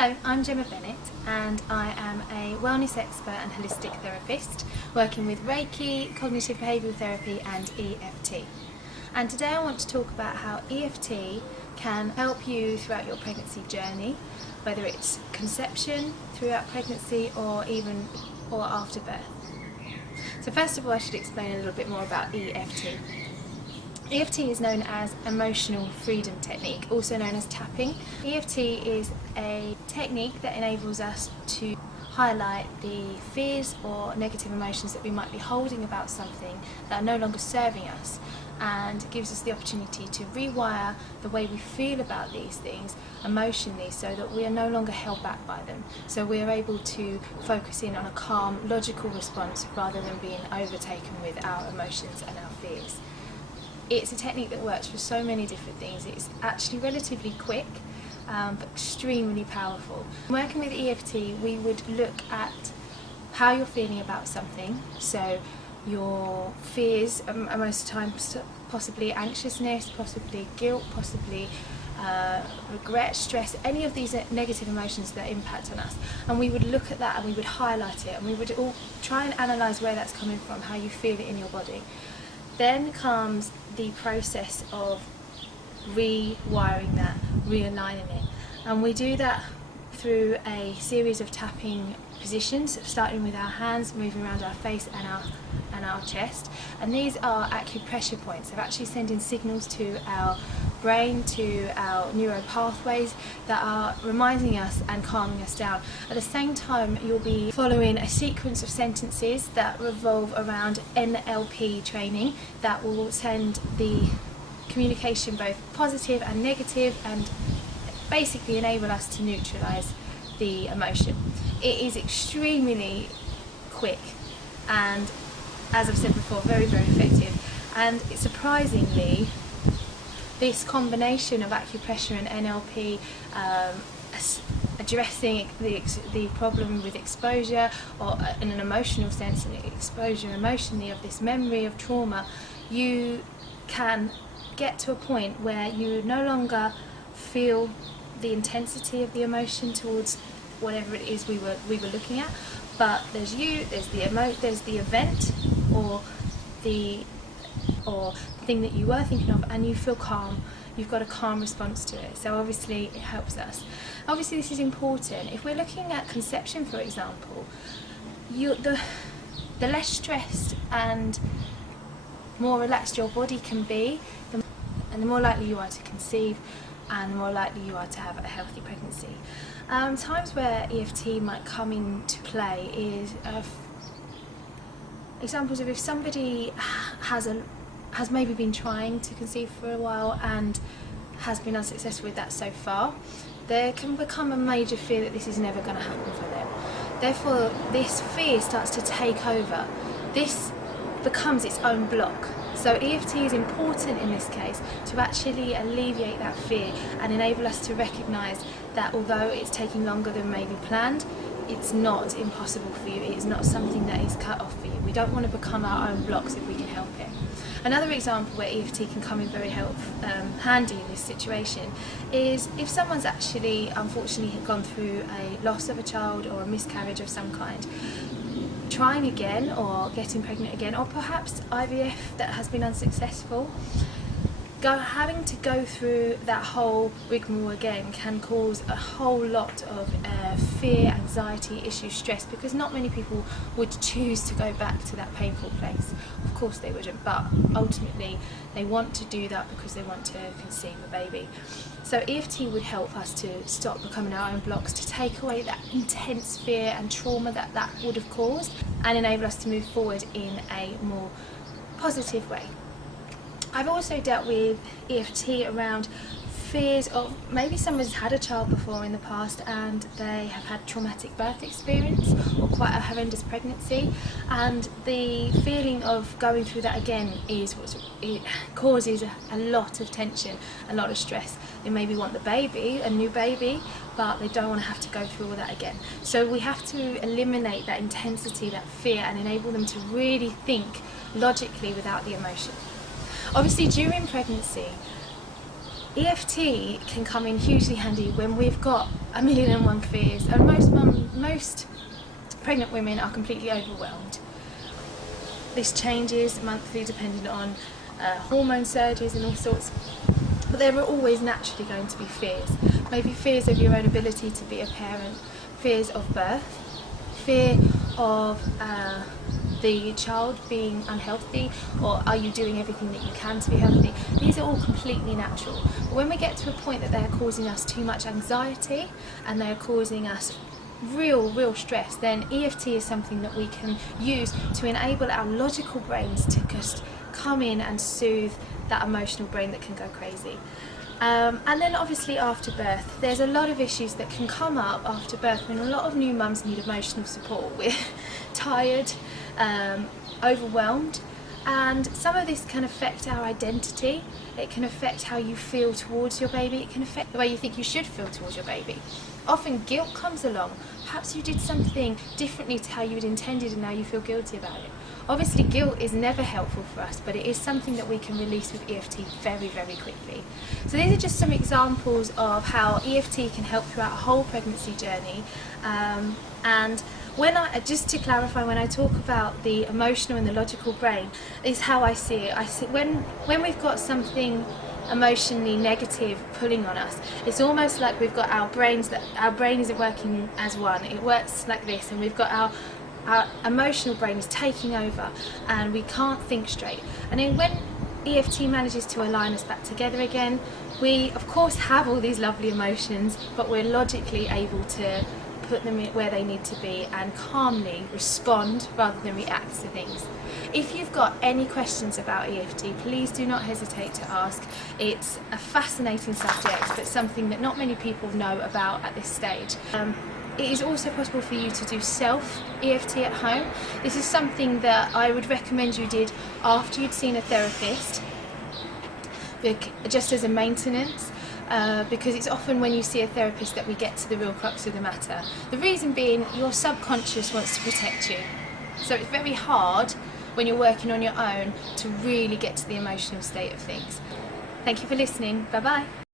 Hello, I'm Gemma Bennett and I am a wellness expert and holistic therapist working with Reiki, cognitive behavioural therapy and EFT. And today I want to talk about how EFT can help you throughout your pregnancy journey, whether it's conception, throughout pregnancy or after birth. So first of all I should explain a little bit more about EFT. EFT is known as Emotional Freedom Technique, also known as tapping. EFT is a technique that enables us to highlight the fears or negative emotions that we might be holding about something that are no longer serving us, and it gives us the opportunity to rewire the way we feel about these things emotionally so that we are no longer held back by them. So we are able to focus in on a calm, logical response rather than being overtaken with our emotions and our fears. It's a technique that works for so many different things. It's actually relatively quick, but extremely powerful. Working with EFT, we would look at how you're feeling about something. So your fears, most of the time possibly anxiousness, possibly guilt, possibly regret, stress, any of these negative emotions that impact on us. And we would look at that and we would highlight it and we would all try and analyse where that's coming from, how you feel it in your body. Then comes the process of rewiring that, realigning it, and we do that through a series of tapping positions, starting with our hands, moving around our face and our chest. And these are acupressure points. They're actually sending signals to our brain, to our neural pathways that are reminding us and calming us down. At the same time, you'll be following a sequence of sentences that revolve around NLP training that will send the communication both positive and negative and basically enable us to neutralise the emotion. It is extremely quick and, as I've said before, very, very effective. And surprisingly, this combination of acupressure and NLP addressing the problem with exposure, or in an emotional sense, an exposure emotionally of this memory of trauma, you can get to a point where you no longer feel the intensity of the emotion towards whatever it is we were looking at, but there's the event or the thing that you were thinking of, and you feel calm. You've got a calm response to it. So obviously it helps us. Obviously this is important. If we're looking at conception, for example, the less stressed and more relaxed your body can be, and the more likely you are to conceive, and the more likely you are to have a healthy pregnancy. Times where EFT might come into play is examples of if somebody has maybe been trying to conceive for a while and has been unsuccessful with that so far. There can become a major fear that this is never going to happen for them. Therefore, this fear starts to take over. This becomes its own block. So EFT is important in this case to actually alleviate that fear and enable us to recognise that although it's taking longer than maybe planned, it's not impossible for you. It's not something that is cut off for you. We don't want to become our own blocks if we can help it. Another example where EFT can come in very handy in this situation is if someone's actually unfortunately gone through a loss of a child or a miscarriage of some kind. Trying again or getting pregnant again, or perhaps IVF that has been unsuccessful, having to go through that whole rigmarole again can cause a whole lot of fear, anxiety, issues, stress, because not many people would choose to go back to that painful place. Of course they wouldn't, but ultimately they want to do that because they want to conceive a baby. So EFT would help us to stop becoming our own blocks, to take away that intense fear and trauma that would have caused, and enable us to move forward in a more positive way. I've also dealt with EFT around fears of maybe someone's had a child before in the past and they have had traumatic birth experience or quite a horrendous pregnancy, and the feeling of going through that again it causes a lot of tension, a lot of stress. They maybe want the baby, a new baby, but they don't want to have to go through all that again. So we have to eliminate that intensity, that fear, and enable them to really think logically without the emotion. Obviously during pregnancy, EFT can come in hugely handy when we've got a million and one fears, and most pregnant women are completely overwhelmed. This changes monthly depending on hormone surges and all sorts, but there are always naturally going to be fears. Maybe fears of your own ability to be a parent, fears of birth, fear of the child being unhealthy, or are you doing everything that you can to be healthy? These are all completely natural. But when we get to a point that they're causing us too much anxiety and they're causing us real stress, then EFT is something that we can use to enable our logical brains to just come in and soothe that emotional brain that can go crazy. And then obviously after birth, there's a lot of issues that can come up after birth when a lot of new mums need emotional support. We're tired, overwhelmed, and some of this can affect our identity. It can affect how you feel towards your baby. It can affect the way you think you should feel towards your baby. Often guilt comes along. Perhaps you did something differently to how you had intended and now you feel guilty about it. Obviously guilt is never helpful for us, but it is something that we can release with EFT very quickly. So these are just some examples of how EFT can help throughout a whole pregnancy journey. And just to clarify, when I talk about the emotional and the logical brain, is how I see it. I see when we've got something emotionally negative pulling on us, it's almost like we've got our brain isn't working as one. It works like this, and we've got our emotional brain is taking over and we can't think straight. And then when EFT manages to align us back together again, we of course have all these lovely emotions, but we're logically able to put them where they need to be and calmly respond rather than react to things. If you've got any questions about EFT, please do not hesitate to ask. It's a fascinating subject, but something that not many people know about at this stage. It is also possible for you to do self-EFT at home. This is something that I would recommend you did after you'd seen a therapist, just as a maintenance, because it's often when you see a therapist that we get to the real crux of the matter. The reason being, your subconscious wants to protect you. So it's very hard when you're working on your own to really get to the emotional state of things. Thank you for listening. Bye bye.